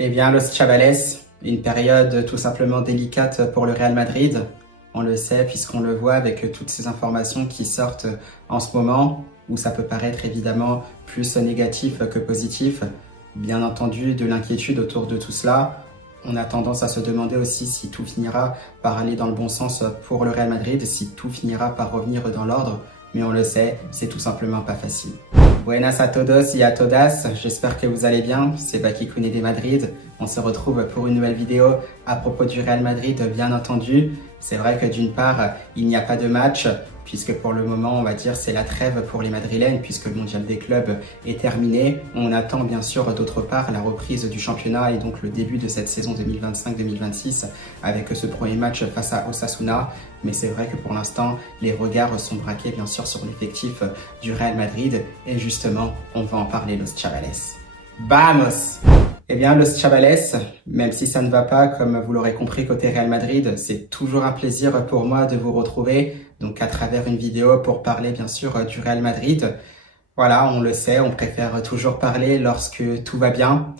Eh bien, Los Chavales, une période tout simplement délicate pour le Real Madrid. On le sait puisqu'on le voit avec toutes ces informations qui sortent en ce moment, où ça peut paraître évidemment plus négatif que positif. Bien entendu, de l'inquiétude autour de tout cela. On a tendance à se demander aussi si tout finira par aller dans le bon sens pour le Real Madrid, si tout finira par revenir dans l'ordre. Mais on le sait, c'est tout simplement pas facile. Buenas a todos y a todas, j'espère que vous allez bien, c'est Baki Koné de Madrid. On se retrouve pour une nouvelle vidéo à propos du Real Madrid, bien entendu. C'est vrai que d'une part, il n'y a pas de match, puisque pour le moment, on va dire, c'est la trêve pour les Madrilènes, puisque le mondial des clubs est terminé. On attend bien sûr d'autre part la reprise du championnat et donc le début de cette saison 2025-2026 avec ce premier match face à Osasuna. Mais c'est vrai que pour l'instant, les regards sont braqués bien sûr sur l'effectif du Real Madrid et justement, on va en parler, Los Chavales. Vamos! Eh bien, Los Chavales, même si ça ne va pas, comme vous l'aurez compris côté Real Madrid, c'est toujours un plaisir pour moi de vous retrouver, donc à travers une vidéo pour parler bien sûr du Real Madrid. Voilà, on le sait, on préfère toujours parler lorsque tout va bien.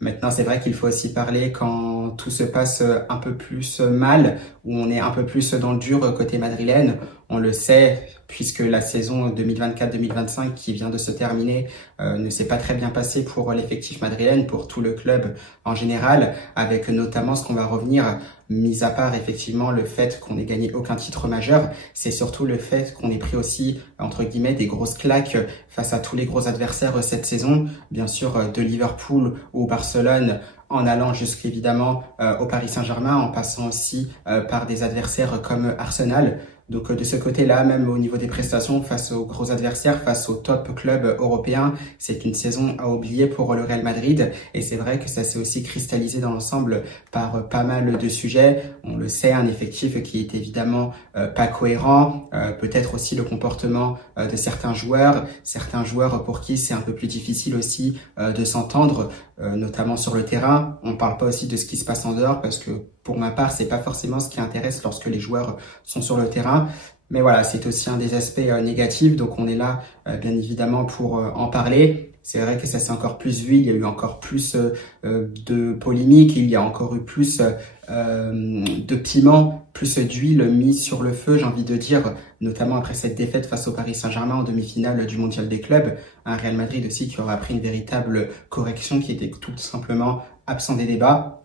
Maintenant, c'est vrai qu'il faut aussi parler quand tout se passe un peu plus mal, où on est un peu plus dans le dur côté madrilène. On le sait, puisque la saison 2024-2025 qui vient de se terminer ne s'est pas très bien passée pour l'effectif madrilène, pour tout le club en général, avec notamment ce qu'on va revenir, mis à part effectivement le fait qu'on n'ait gagné aucun titre majeur, c'est surtout le fait qu'on ait pris aussi, entre guillemets, des grosses claques face à tous les gros adversaires cette saison, bien sûr de Liverpool ou Barcelone, en allant jusqu'évidemment au Paris Saint-Germain, en passant aussi par des adversaires comme Arsenal. Donc de ce côté-là, même au niveau des prestations face aux gros adversaires, face aux top clubs européens, c'est une saison à oublier pour le Real Madrid. Et c'est vrai que ça s'est aussi cristallisé dans l'ensemble par pas mal de sujets. On le sait, un effectif qui est évidemment pas cohérent, peut-être aussi le comportement de certains joueurs pour qui c'est un peu plus difficile aussi de s'entendre, notamment sur le terrain. On parle pas aussi de ce qui se passe en dehors parce que pour ma part, c'est pas forcément ce qui intéresse lorsque les joueurs sont sur le terrain. Mais voilà, c'est aussi un des aspects négatifs. Donc on est là, bien évidemment, pour en parler. C'est vrai que ça s'est encore plus vu. Il y a eu encore plus de polémiques. Il y a encore eu plus de piment, plus d'huile mise sur le feu, j'ai envie de dire, notamment après cette défaite face au Paris Saint-Germain en demi-finale du mondial des clubs. Un Real Madrid aussi qui aura pris une véritable correction, qui était tout simplement absent des débats.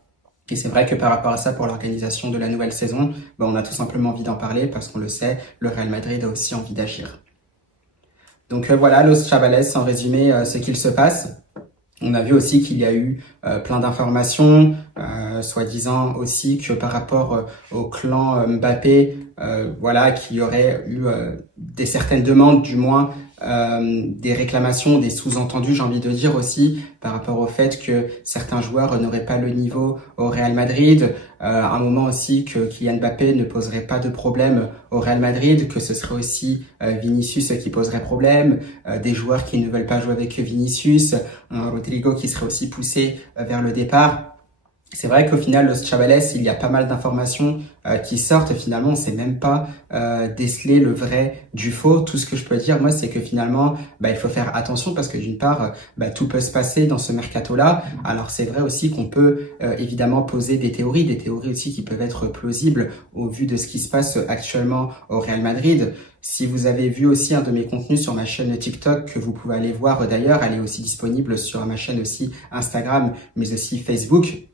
Et c'est vrai que par rapport à ça, pour l'organisation de la nouvelle saison, on a tout simplement envie d'en parler parce qu'on le sait, le Real Madrid a aussi envie d'agir. Donc voilà, Los Chavales, en résumé, ce qu'il se passe. On a vu aussi qu'il y a eu plein d'informations, soi-disant aussi que par rapport au clan Mbappé, voilà, qu'il y aurait eu certaines demandes, du moins des réclamations, des sous-entendus, j'ai envie de dire aussi, par rapport au fait que certains joueurs n'auraient pas le niveau au Real Madrid, un moment aussi que Kylian Mbappé ne poserait pas de problème au Real Madrid, que ce serait aussi Vinicius qui poserait problème, des joueurs qui ne veulent pas jouer avec Vinicius, Rodrigo qui serait aussi poussé vers le départ. C'est vrai qu'au final, Los Chavales, il y a pas mal d'informations qui sortent. Finalement, on sait même pas déceler le vrai du faux. Tout ce que je peux dire, moi, c'est que finalement, il faut faire attention parce que d'une part, tout peut se passer dans ce mercato-là. Alors, c'est vrai aussi qu'on peut évidemment poser des théories aussi qui peuvent être plausibles au vu de ce qui se passe actuellement au Real Madrid. Si vous avez vu aussi un de mes contenus sur ma chaîne TikTok, que vous pouvez aller voir d'ailleurs, elle est aussi disponible sur ma chaîne aussi Instagram, mais aussi Facebook.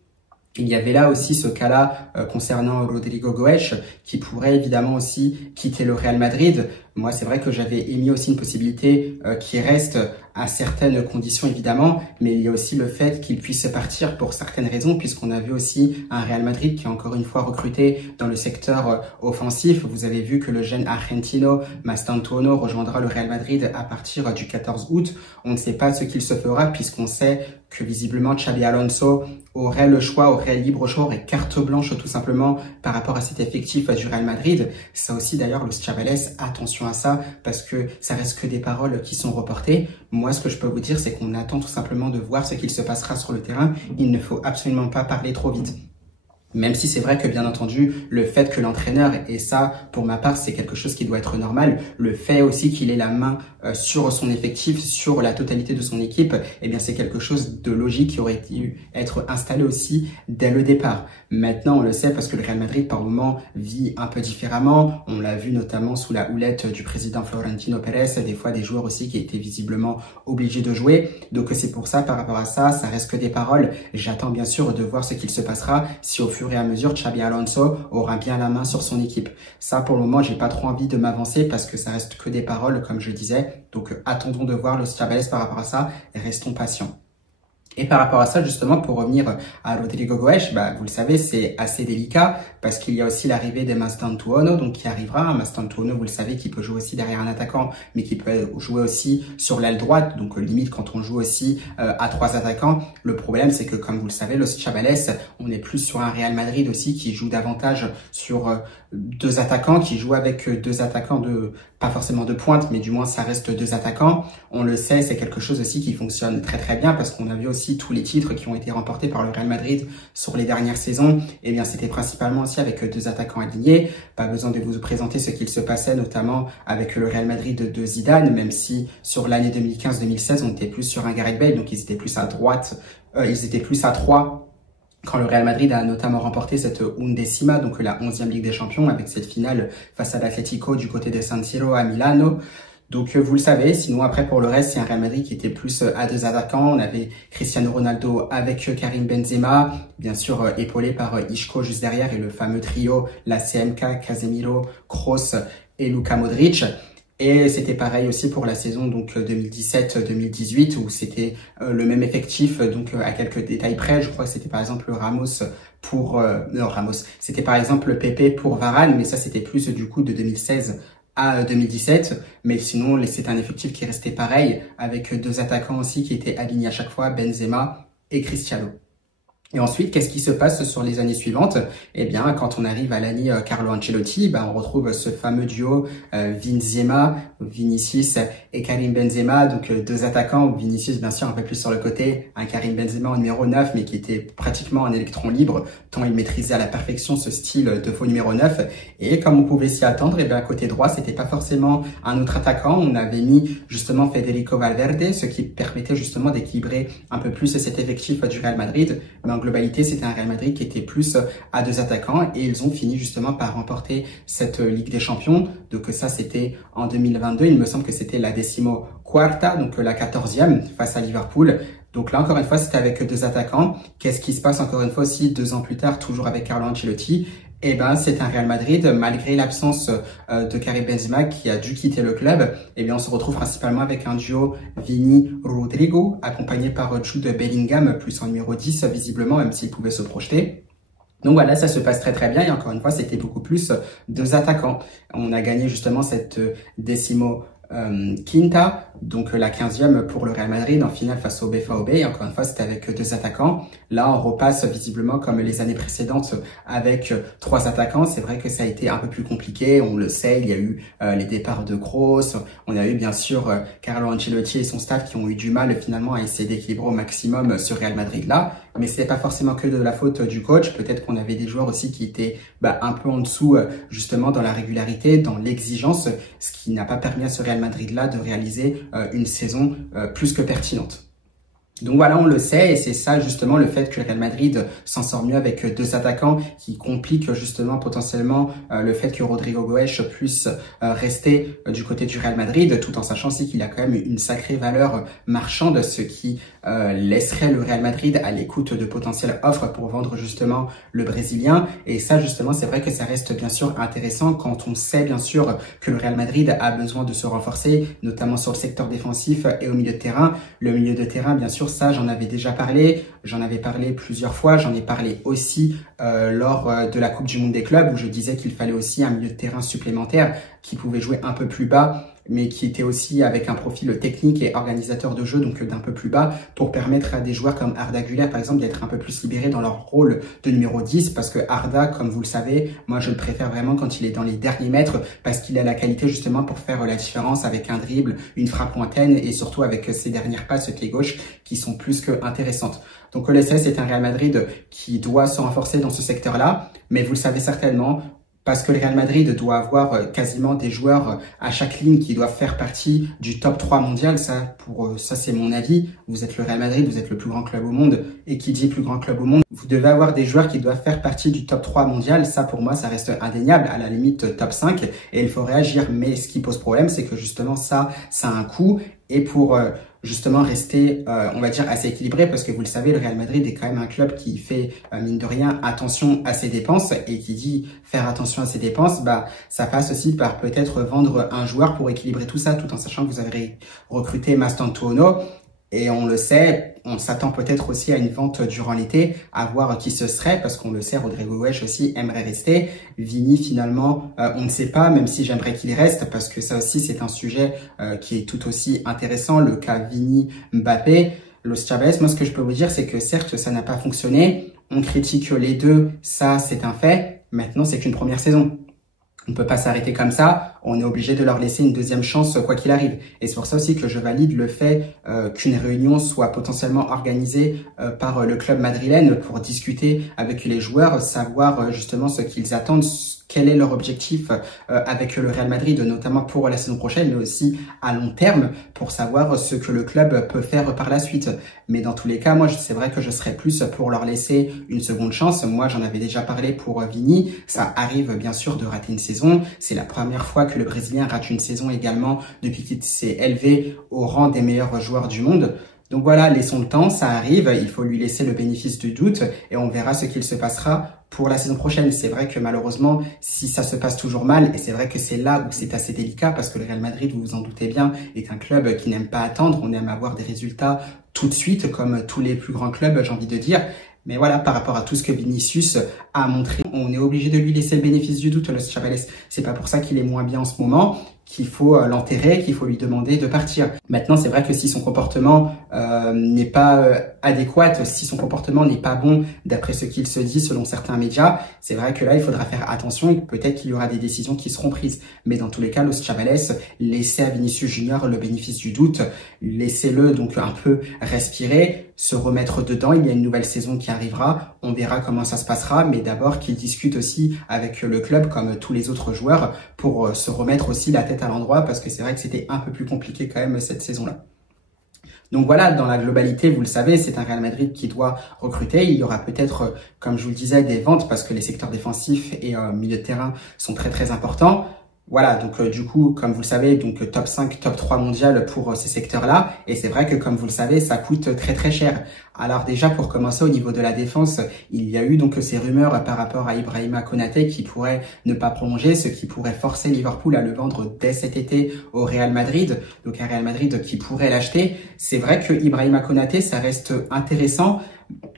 Il y avait là aussi ce cas-là concernant Rodrigo Goes qui pourrait évidemment aussi quitter le Real Madrid. Moi, c'est vrai que j'avais émis aussi une possibilité qui reste à certaines conditions évidemment, mais il y a aussi le fait qu'il puisse partir pour certaines raisons, puisqu'on a vu aussi un Real Madrid qui est encore une fois recruté dans le secteur offensif. Vous avez vu que le jeune argentino Mastantuono rejoindra le Real Madrid à partir du 14 août. On ne sait pas ce qu'il se fera, puisqu'on sait que visiblement Xabi Alonso aurait le choix, aurait libre choix, aurait carte blanche tout simplement par rapport à cet effectif du Real Madrid. Ça aussi d'ailleurs, Los Chavales, attention à ça, parce que ça reste que des paroles qui sont reportées. Moi, ce que je peux vous dire, c'est qu'on attend tout simplement de voir ce qu'il se passera sur le terrain. Il ne faut absolument pas parler trop vite. Même si c'est vrai que, bien entendu, le fait que l'entraîneur, et ça, pour ma part, c'est quelque chose qui doit être normal, le fait aussi qu'il ait la main sur son effectif, sur la totalité de son équipe, eh bien, c'est quelque chose de logique qui aurait dû être installé aussi dès le départ. Maintenant, on le sait parce que le Real Madrid, par moment, vit un peu différemment. On l'a vu notamment sous la houlette du président Florentino Pérez, des fois des joueurs aussi qui étaient visiblement obligés de jouer. Donc, c'est pour ça, par rapport à ça, ça reste que des paroles. J'attends bien sûr de voir ce qu'il se passera si au fur et à mesure, Xabi Alonso aura bien la main sur son équipe. Ça, pour le moment, j'ai pas trop envie de m'avancer parce que ça reste que des paroles, comme je disais. Donc, attendons de voir le Chabales par rapport à ça et restons patients. Et par rapport à ça, justement, pour revenir à Rodrigo Goes, vous le savez, c'est assez délicat parce qu'il y a aussi l'arrivée de Mastantuono, donc qui arrivera. Mastantuono, vous le savez, qui peut jouer aussi derrière un attaquant, mais qui peut jouer aussi sur l'aile droite, donc limite quand on joue aussi à 3 attaquants. Le problème, c'est que, comme vous le savez, Los Chavales, on est plus sur un Real Madrid aussi qui joue davantage sur 2 attaquants, qui joue avec 2 attaquants pas forcément de pointe, mais du moins ça reste 2 attaquants. On le sait, c'est quelque chose aussi qui fonctionne très très bien parce qu'on a vu aussi tous les titres qui ont été remportés par le Real Madrid sur les dernières saisons. Eh bien, c'était principalement aussi avec 2 attaquants alignés. Pas besoin de vous présenter ce qu'il se passait, notamment avec le Real Madrid de Zidane, même si sur l'année 2015-2016, on était plus sur un Gareth Bale, donc ils étaient plus à droite, ils étaient plus à 3. Quand le Real Madrid a notamment remporté cette undécima, donc la 11e Ligue des Champions, avec cette finale face à l'Atlético du côté de San Siro à Milano. Donc vous le savez, sinon après pour le reste, c'est un Real Madrid qui était plus à 2 attaquants. On avait Cristiano Ronaldo avec Karim Benzema, bien sûr épaulé par Isco juste derrière et le fameux trio, la CMK, Casemiro, Kroos et Luka Modric. Et c'était pareil aussi pour la saison donc 2017-2018 où c'était le même effectif, donc à quelques détails près. Je crois que c'était par exemple Ramos pour c'était par exemple Pepe pour Varane, mais ça c'était plus du coup de 2016 à 2017. Mais sinon c'est un effectif qui restait pareil avec 2 attaquants aussi qui étaient alignés à chaque fois, Benzema et Cristiano. Et ensuite, qu'est-ce qui se passe sur les années suivantes? Eh bien, quand on arrive à l'année Carlo Ancelotti, on retrouve ce fameux duo Vinicius et Karim Benzema, donc 2 attaquants. Vinicius, bien sûr, un peu plus sur le côté, un Karim Benzema en numéro 9, mais qui était pratiquement un électron libre, tant il maîtrisait à la perfection ce style de faux numéro 9. Et comme on pouvait s'y attendre, eh bien, côté droit, c'était pas forcément un autre attaquant. On avait mis justement Federico Valverde, ce qui permettait justement d'équilibrer un peu plus cet effectif du Real Madrid. Mais en globalité, c'était un Real Madrid qui était plus à 2 attaquants et ils ont fini justement par remporter cette Ligue des Champions. Donc ça, c'était en 2022. Il me semble que c'était la 14e, donc la 14e face à Liverpool. Donc là, encore une fois, c'était avec 2 attaquants. Qu'est-ce qui se passe encore une fois aussi 2 ans plus tard, toujours avec Carlo Ancelotti? Eh ben, c'est un Real Madrid, malgré l'absence de Karim Benzema qui a dû quitter le club, eh bien, on se retrouve principalement avec un duo Vini-Rodrigo, accompagné par Jude Bellingham, plus en numéro 10, visiblement, même s'il pouvait se projeter. Donc voilà, ça se passe très très bien et encore une fois, c'était beaucoup plus 2 attaquants. On a gagné justement cette Quinta, donc la 15e pour le Real Madrid en finale face au BVB. Et encore une fois, c'était avec 2 attaquants. Là, on repasse visiblement comme les années précédentes avec 3 attaquants. C'est vrai que ça a été un peu plus compliqué. On le sait, il y a eu les départs de Kroos. On a eu bien sûr Carlo Ancelotti et son staff qui ont eu du mal finalement à essayer d'équilibrer au maximum ce Real Madrid là. Mais c'était pas forcément que de la faute du coach. Peut-être qu'on avait des joueurs aussi qui étaient un peu en dessous justement dans la régularité, dans l'exigence, ce qui n'a pas permis à ce Real Madrid-là de réaliser une saison plus que pertinente. Donc voilà, on le sait et c'est ça justement le fait que le Real Madrid s'en sort mieux avec 2 attaquants qui complique justement potentiellement le fait que Rodrigo Goes puisse rester du côté du Real Madrid tout en sachant aussi qu'il a quand même une sacrée valeur marchande, ce qui laisserait le Real Madrid à l'écoute de potentielles offres pour vendre justement le Brésilien. Et ça justement, c'est vrai que ça reste bien sûr intéressant quand on sait bien sûr que le Real Madrid a besoin de se renforcer, notamment sur le secteur défensif et au milieu de terrain. Le milieu de terrain, bien sûr, ça j'en avais déjà parlé, j'en avais parlé plusieurs fois, j'en ai parlé aussi lors de la Coupe du Monde des clubs où je disais qu'il fallait aussi un milieu de terrain supplémentaire qui pouvait jouer un peu plus bas mais qui était aussi avec un profil technique et organisateur de jeu, donc d'un peu plus bas, pour permettre à des joueurs comme Arda Güler, par exemple, d'être un peu plus libérés dans leur rôle de numéro 10, parce que Arda, comme vous le savez, moi je le préfère vraiment quand il est dans les derniers mètres, parce qu'il a la qualité justement pour faire la différence avec un dribble, une frappe lointaine, et surtout avec ses dernières passes pied gauche qui sont plus que intéressantes. Donc l'OSS est un Real Madrid qui doit se renforcer dans ce secteur-là, mais vous le savez certainement, parce que le Real Madrid doit avoir quasiment des joueurs à chaque ligne qui doivent faire partie du top 3 mondial. Ça c'est mon avis. Vous êtes le Real Madrid, vous êtes le plus grand club au monde. Et qui dit plus grand club au monde, vous devez avoir des joueurs qui doivent faire partie du top 3 mondial. Ça, pour moi, ça reste indéniable. À la limite, top 5. Et il faut réagir. Mais ce qui pose problème, c'est que justement, ça a un coût. Et pour justement rester, on va dire, assez équilibré, parce que vous le savez, le Real Madrid est quand même un club qui fait, mine de rien, attention à ses dépenses, et qui dit faire attention à ses dépenses, ça passe aussi par peut-être vendre un joueur pour équilibrer tout ça, tout en sachant que vous avez recruté Mastantuono. Et on le sait, on s'attend peut-être aussi à une vente durant l'été, à voir qui ce serait, parce qu'on le sait, Rodrigo Wesh aussi aimerait rester. Vini, finalement, on ne sait pas, même si j'aimerais qu'il reste, parce que ça aussi, c'est un sujet qui est tout aussi intéressant, le cas Vini-Mbappé. Los Chavez, moi, ce que je peux vous dire, c'est que certes, ça n'a pas fonctionné. On critique les deux, ça, c'est un fait. Maintenant, c'est qu'une première saison. On ne peut pas s'arrêter comme ça, on est obligé de leur laisser une deuxième chance quoi qu'il arrive. Et c'est pour ça aussi que je valide le fait qu'une réunion soit potentiellement organisée par le club madrilène pour discuter avec les joueurs, savoir justement ce qu'ils attendent, quel est leur objectif avec le Real Madrid, notamment pour la saison prochaine, mais aussi à long terme, pour savoir ce que le club peut faire par la suite. Mais dans tous les cas, moi, c'est vrai que je serais plus pour leur laisser une seconde chance. Moi, j'en avais déjà parlé pour Vini. Ça arrive, bien sûr, de rater une saison. C'est la première fois que le Brésilien rate une saison également depuis qu'il s'est élevé au rang des meilleurs joueurs du monde. Donc voilà, laissons le temps, ça arrive, il faut lui laisser le bénéfice du doute et on verra ce qu'il se passera pour la saison prochaine. C'est vrai que malheureusement, si ça se passe toujours mal, et c'est vrai que c'est là où c'est assez délicat parce que le Real Madrid, vous vous en doutez bien, est un club qui n'aime pas attendre, on aime avoir des résultats tout de suite comme tous les plus grands clubs, j'ai envie de dire. Mais voilà, par rapport à tout ce que Vinicius a montré, on est obligé de lui laisser le bénéfice du doute, Los Chavales. C'est pas pour ça qu'il est moins bien en ce moment, qu'il faut l'enterrer, qu'il faut lui demander de partir. Maintenant, c'est vrai que si son comportement n'est pas adéquat, si son comportement n'est pas bon d'après ce qu'il se dit selon certains médias, c'est vrai que là, il faudra faire attention et peut-être qu'il y aura des décisions qui seront prises. Mais dans tous les cas, Los Chavales, laissez à Vinicius Junior le bénéfice du doute, laissez-le donc un peu respirer, se remettre dedans. Il y a une nouvelle saison qui arrivera, on verra comment ça se passera, mais d'abord qu'il discute aussi avec le club comme tous les autres joueurs pour se remettre aussi la tête à l'endroit parce que c'est vrai que c'était un peu plus compliqué quand même cette saison-là. Donc voilà, dans la globalité, vous le savez, c'est un Real Madrid qui doit recruter. Il y aura peut-être, comme je vous le disais, des ventes parce que les secteurs défensifs et milieu de terrain sont très très importants. Voilà, donc du coup, comme vous le savez, donc top 5, top 3 mondial pour ces secteurs-là. Et c'est vrai que, comme vous le savez, ça coûte très très cher. Alors déjà, pour commencer, au niveau de la défense, il y a eu donc ces rumeurs par rapport à Ibrahima Konaté qui pourrait ne pas prolonger, ce qui pourrait forcer Liverpool à le vendre dès cet été au Real Madrid. Donc un Real Madrid qui pourrait l'acheter. C'est vrai que Ibrahima Konaté, ça reste intéressant.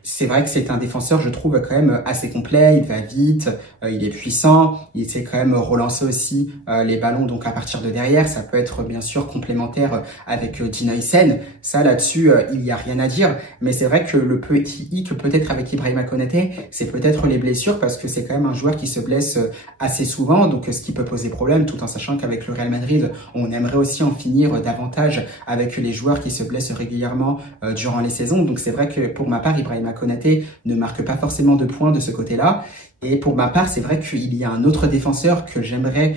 C'est vrai que c'est un défenseur, je trouve, quand même assez complet. Il va vite, il est puissant, il sait quand même relancer aussi les ballons donc à partir de derrière. Ça peut être bien sûr complémentaire avec Dina Hyssen. Ça, là-dessus, il n'y a rien à dire. Mais c'est vrai que le petit hic peut-être avec Ibrahima Konaté, c'est peut-être les blessures parce que c'est quand même un joueur qui se blesse assez souvent. Donc, ce qui peut poser problème, tout en sachant qu'avec le Real Madrid, on aimerait aussi en finir davantage avec les joueurs qui se blessent régulièrement durant les saisons. Donc, c'est vrai que pour ma part, Ibrahima Konaté ne marque pas forcément de points de ce côté-là. Et pour ma part, c'est vrai qu'il y a un autre défenseur que j'aimerais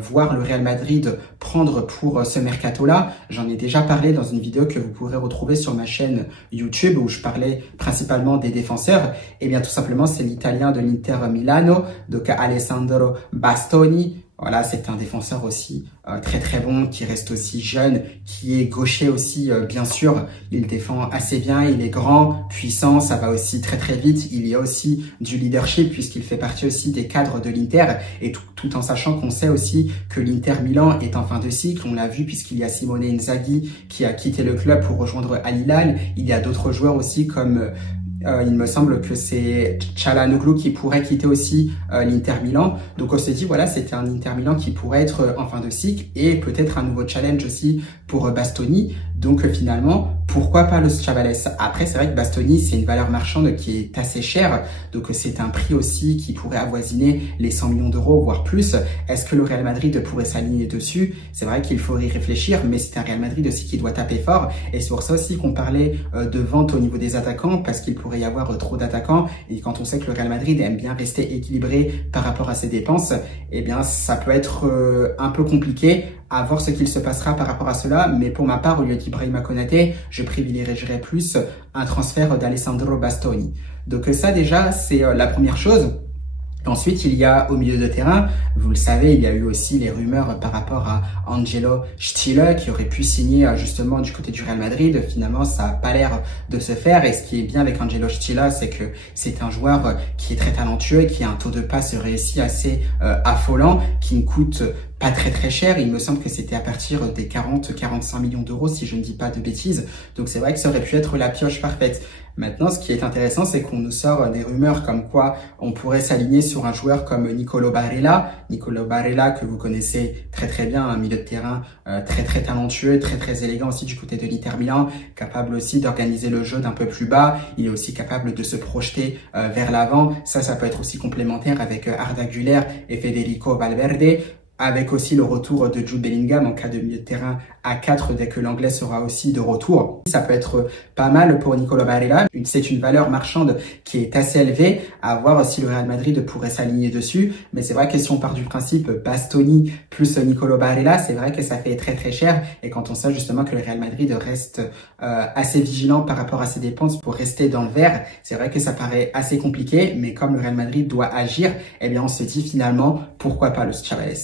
voir le Real Madrid prendre pour ce mercato-là. J'en ai déjà parlé dans une vidéo que vous pourrez retrouver sur ma chaîne YouTube où je parlais principalement des défenseurs. Et bien tout simplement, c'est l'Italien de l'Inter Milano, donc Alessandro Bastoni. Voilà, c'est un défenseur aussi très très bon, qui reste aussi jeune, qui est gaucher aussi, bien sûr. Il défend assez bien, il est grand, puissant, ça va aussi très très vite. Il y a aussi du leadership puisqu'il fait partie aussi des cadres de l'Inter et tout en sachant qu'on sait aussi que l'Inter Milan est en fin de cycle. On l'a vu puisqu'il y a Simone Inzaghi qui a quitté le club pour rejoindre Al Hilal. Il y a d'autres joueurs aussi comme Il me semble que c'est Çalhanoğlu qui pourrait quitter aussi l'Inter Milan. Donc on s'est dit, voilà, c'était un Inter Milan qui pourrait être en fin de cycle et peut-être un nouveau challenge aussi pour Bastoni. Donc finalement, pourquoi pas Los Chavales? Après, c'est vrai que Bastoni, c'est une valeur marchande qui est assez chère. Donc c'est un prix aussi qui pourrait avoisiner les 100 millions d'euros, voire plus. Est-ce que le Real Madrid pourrait s'aligner dessus? C'est vrai qu'il faudrait y réfléchir, mais c'est un Real Madrid aussi qui doit taper fort. Et c'est pour ça aussi qu'on parlait de vente au niveau des attaquants, parce qu'il pourrait y avoir trop d'attaquants. Et quand on sait que le Real Madrid aime bien rester équilibré par rapport à ses dépenses, eh bien ça peut être un peu compliqué à voir ce qu'il se passera par rapport à cela. Mais pour ma part, au lieu d'Ibrahima Konaté, je privilégierais plus un transfert d'Alessandro Bastoni. Donc ça déjà, c'est la première chose. Ensuite, il y a au milieu de terrain, vous le savez, il y a eu aussi les rumeurs par rapport à Angelo Stille qui aurait pu signer justement du côté du Real Madrid. Finalement, ça n'a pas l'air de se faire. Et ce qui est bien avec Angelo Stille, c'est que c'est un joueur qui est très talentueux et qui a un taux de passe réussi assez affolant, qui ne coûte pas très cher. Il me semble que c'était à partir des 40-45 millions d'euros, si je ne dis pas de bêtises. Donc c'est vrai que ça aurait pu être la pioche parfaite. Maintenant, ce qui est intéressant, c'est qu'on nous sort des rumeurs comme quoi on pourrait s'aligner sur un joueur comme Nicolo Barella. Nicolo Barella, que vous connaissez très bien, un milieu de terrain très talentueux, très élégant aussi du côté de l'Inter Milan, capable aussi d'organiser le jeu d'un peu plus bas. Il est aussi capable de se projeter vers l'avant. Ça peut être aussi complémentaire avec Arda Güler et Federico Valverde, avec aussi le retour de Jude Bellingham en cas de milieu de terrain à 4 dès que l'anglais sera aussi de retour. Ça peut être pas mal pour Nicolo Barella. C'est une valeur marchande qui est assez élevée, à voir si le Real Madrid pourrait s'aligner dessus. Mais c'est vrai que si on part du principe Bastoni plus Nicolo Barella, c'est vrai que ça fait très cher. Et quand on sait justement que le Real Madrid reste assez vigilant par rapport à ses dépenses pour rester dans le vert, c'est vrai que ça paraît assez compliqué. Mais comme le Real Madrid doit agir, eh bien on se dit finalement, pourquoi pas Los Chavales?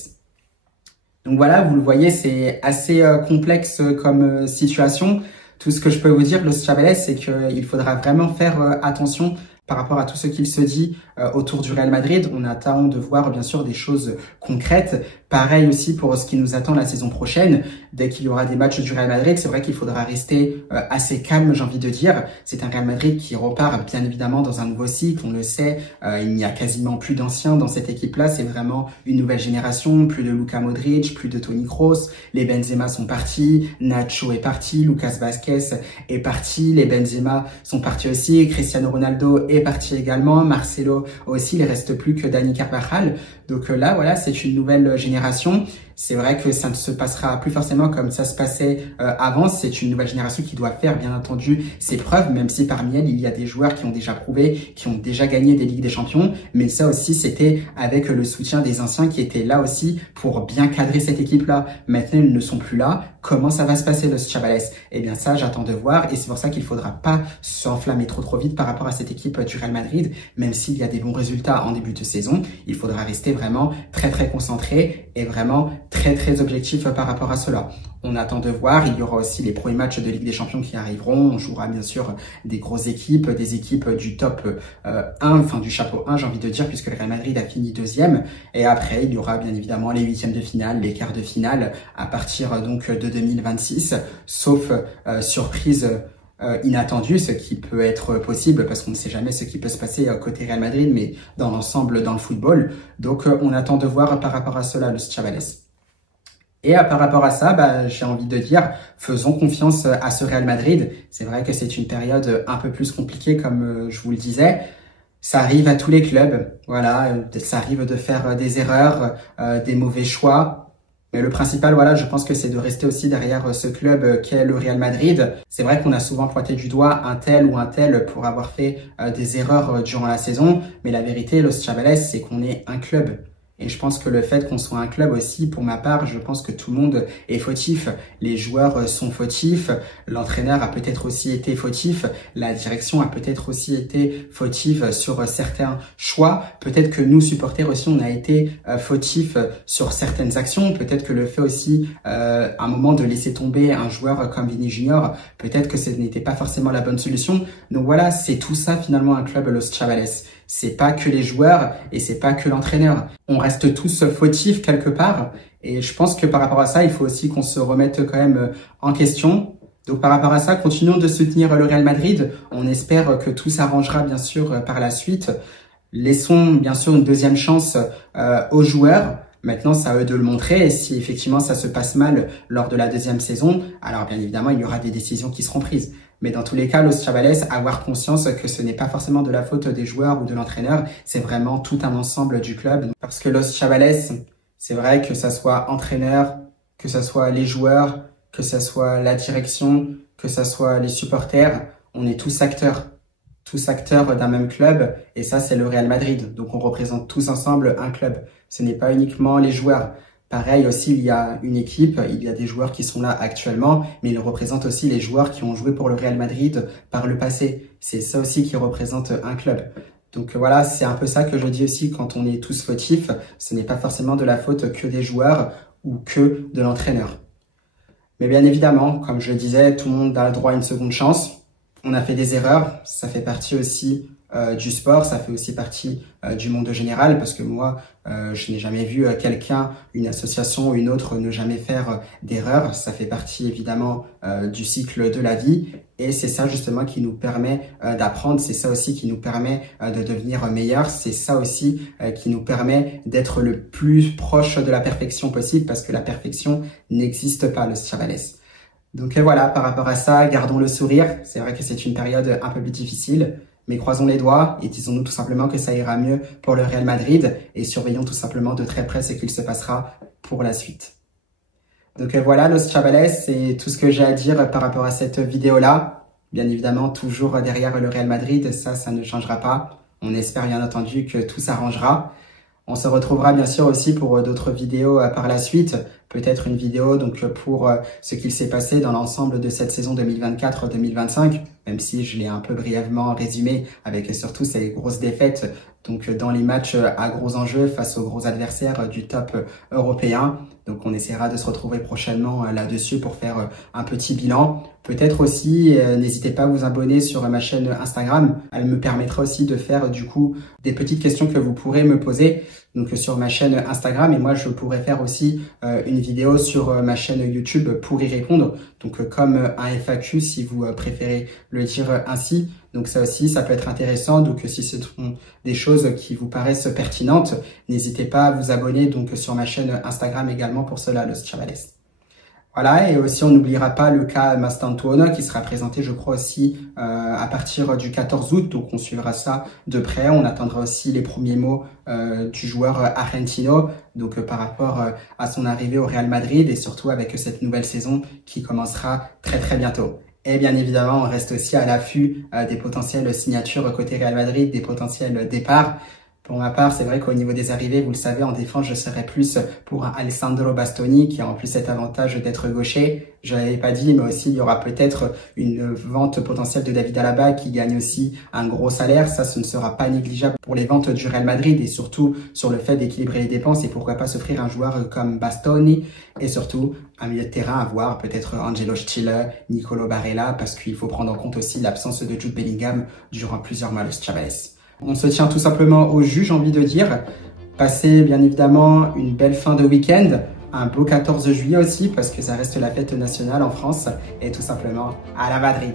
Donc voilà, vous le voyez, c'est assez complexe comme situation. Tout ce que je peux vous dire, Los Chavales, c'est qu'il faudra vraiment faire attention par rapport à tout ce qu'il se dit autour du Real Madrid. On attend de voir bien sûr des choses concrètes. Pareil aussi pour ce qui nous attend la saison prochaine. Dès qu'il y aura des matchs du Real Madrid, c'est vrai qu'il faudra rester assez calme, j'ai envie de dire. C'est un Real Madrid qui repart bien évidemment dans un nouveau cycle. On le sait, il n'y a quasiment plus d'anciens dans cette équipe-là. C'est vraiment une nouvelle génération. Plus de Luka Modric, plus de Toni Kroos. Les Benzema sont partis. Nacho est parti. Lucas Vazquez est parti. Les Benzema sont partis aussi. Cristiano Ronaldo est parti également. Marcelo aussi. Il ne reste plus que Dani Carvajal. Donc là, voilà, c'est une nouvelle génération. C'est vrai que ça ne se passera plus forcément comme ça se passait avant. C'est une nouvelle génération qui doit faire, bien entendu, ses preuves, même si parmi elles, il y a des joueurs qui ont déjà prouvé, qui ont déjà gagné des Ligues des Champions. Mais ça aussi, c'était avec le soutien des anciens qui étaient là aussi pour bien cadrer cette équipe-là. Maintenant, ils ne sont plus là. Comment ça va se passer, Los Chavales? Eh bien ça, j'attends de voir. Et c'est pour ça qu'il ne faudra pas s'enflammer trop vite par rapport à cette équipe du Real Madrid. Même s'il y a des bons résultats en début de saison, il faudra rester vraiment très concentré et vraiment très objectif par rapport à cela. On attend de voir. Il y aura aussi les premiers matchs de Ligue des Champions qui arriveront. On jouera bien sûr des grosses équipes, des équipes du top 1, enfin du chapeau 1, j'ai envie de dire, puisque le Real Madrid a fini deuxième. Et après, il y aura bien évidemment les huitièmes de finale, les quarts de finale à partir donc de 2026, sauf surprise inattendu, ce qui peut être possible parce qu'on ne sait jamais ce qui peut se passer côté Real Madrid, mais dans l'ensemble dans le football. Donc on attend de voir par rapport à cela Los Chavales. Et par rapport à ça, j'ai envie de dire, faisons confiance à ce Real Madrid. C'est vrai que c'est une période un peu plus compliquée, comme je vous le disais. Ça arrive à tous les clubs, voilà, ça arrive de faire des erreurs, des mauvais choix. Mais le principal, voilà, je pense que c'est de rester aussi derrière ce club qu'est le Real Madrid. C'est vrai qu'on a souvent pointé du doigt un tel ou un tel pour avoir fait des erreurs durant la saison. Mais la vérité, Los Chavales, c'est qu'on est un club. Et je pense que le fait qu'on soit un club aussi, pour ma part, je pense que tout le monde est fautif. Les joueurs sont fautifs, l'entraîneur a peut-être aussi été fautif, la direction a peut-être aussi été fautive sur certains choix. Peut-être que nous, supporters aussi, on a été fautifs sur certaines actions. Peut-être que le fait aussi, à un moment, de laisser tomber un joueur comme Vini Junior, peut-être que ce n'était pas forcément la bonne solution. Donc voilà, c'est tout ça finalement un club Los Chavales. C'est pas que les joueurs et c'est pas que l'entraîneur. On reste tous fautifs quelque part. Et je pense que par rapport à ça, il faut aussi qu'on se remette quand même en question. Donc par rapport à ça, continuons de soutenir le Real Madrid. On espère que tout s'arrangera bien sûr par la suite. Laissons bien sûr une deuxième chance aux joueurs. Maintenant, c'est à eux de le montrer. Et si effectivement ça se passe mal lors de la deuxième saison, alors bien évidemment, il y aura des décisions qui seront prises. Mais dans tous les cas, Los Chavales, avoir conscience que ce n'est pas forcément de la faute des joueurs ou de l'entraîneur, c'est vraiment tout un ensemble du club. Parce que Los Chavales, c'est vrai que ça soit entraîneur, que ça soit les joueurs, que ça soit la direction, que ça soit les supporters, on est tous acteurs d'un même club, et ça c'est le Real Madrid. Donc on représente tous ensemble un club. Ce n'est pas uniquement les joueurs. Pareil aussi, il y a une équipe, il y a des joueurs qui sont là actuellement, mais ils représentent aussi les joueurs qui ont joué pour le Real Madrid par le passé. C'est ça aussi qui représente un club. Donc voilà, c'est un peu ça que je dis aussi quand on est tous fautifs. Ce n'est pas forcément de la faute que des joueurs ou que de l'entraîneur. Mais bien évidemment, comme je le disais, tout le monde a le droit à une seconde chance. On a fait des erreurs, ça fait partie aussi du sport, ça fait aussi partie du monde général, parce que moi, je n'ai jamais vu quelqu'un, une association ou une autre ne jamais faire d'erreurs. Ça fait partie évidemment du cycle de la vie, et c'est ça justement qui nous permet d'apprendre, c'est ça aussi qui nous permet de devenir meilleur, c'est ça aussi qui nous permet d'être le plus proche de la perfection possible, parce que la perfection n'existe pas, Los Chavales. Donc voilà, par rapport à ça, gardons le sourire. C'est vrai que c'est une période un peu plus difficile, mais croisons les doigts et disons-nous tout simplement que ça ira mieux pour le Real Madrid, et surveillons tout simplement de très près ce qu'il se passera pour la suite. Donc voilà, Los Chavales, c'est tout ce que j'ai à dire par rapport à cette vidéo-là. Bien évidemment, toujours derrière le Real Madrid, ça ne changera pas. On espère bien entendu que tout s'arrangera. On se retrouvera bien sûr aussi pour d'autres vidéos par la suite. Peut-être une vidéo donc pour ce qu'il s'est passé dans l'ensemble de cette saison 2024-2025, même si je l'ai un peu brièvement résumé avec surtout ces grosses défaites donc dans les matchs à gros enjeux face aux gros adversaires du top européen. Donc on essaiera de se retrouver prochainement là-dessus pour faire un petit bilan. Peut-être aussi, n'hésitez pas à vous abonner sur ma chaîne Instagram. Elle me permettra aussi de faire du coup des petites questions que vous pourrez me poser donc sur ma chaîne Instagram, et moi je pourrais faire aussi une vidéo sur ma chaîne YouTube pour y répondre, donc comme un FAQ si vous préférez le dire ainsi. Donc ça aussi, ça peut être intéressant. Donc si ce sont des choses qui vous paraissent pertinentes, n'hésitez pas à vous abonner donc sur ma chaîne Instagram également pour cela, Los Chavales. Voilà, et aussi on n'oubliera pas le cas Mastantuono qui sera présenté je crois aussi à partir du 14 août, donc on suivra ça de près. On attendra aussi les premiers mots du joueur argentino, donc par rapport à son arrivée au Real Madrid, et surtout avec cette nouvelle saison qui commencera très bientôt. Et bien évidemment, on reste aussi à l'affût des potentielles signatures côté Real Madrid, des potentiels départs. Pour ma part, c'est vrai qu'au niveau des arrivées, vous le savez, en défense, je serais plus pour un Alessandro Bastoni qui a en plus cet avantage d'être gaucher. Je l'avais pas dit, mais aussi il y aura peut-être une vente potentielle de David Alaba qui gagne aussi un gros salaire. Ça, ce ne sera pas négligeable pour les ventes du Real Madrid, et surtout sur le fait d'équilibrer les dépenses, et pourquoi pas s'offrir un joueur comme Bastoni, et surtout un milieu de terrain à voir, peut-être Angelo Stiller, Nicolo Barella, parce qu'il faut prendre en compte aussi l'absence de Jude Bellingham durant plusieurs mois, Los Chavales. On se tient tout simplement au jus, j'ai envie de dire. Passez bien évidemment une belle fin de week-end, un beau 14 juillet aussi, parce que ça reste la fête nationale en France, et tout simplement à la Madrid.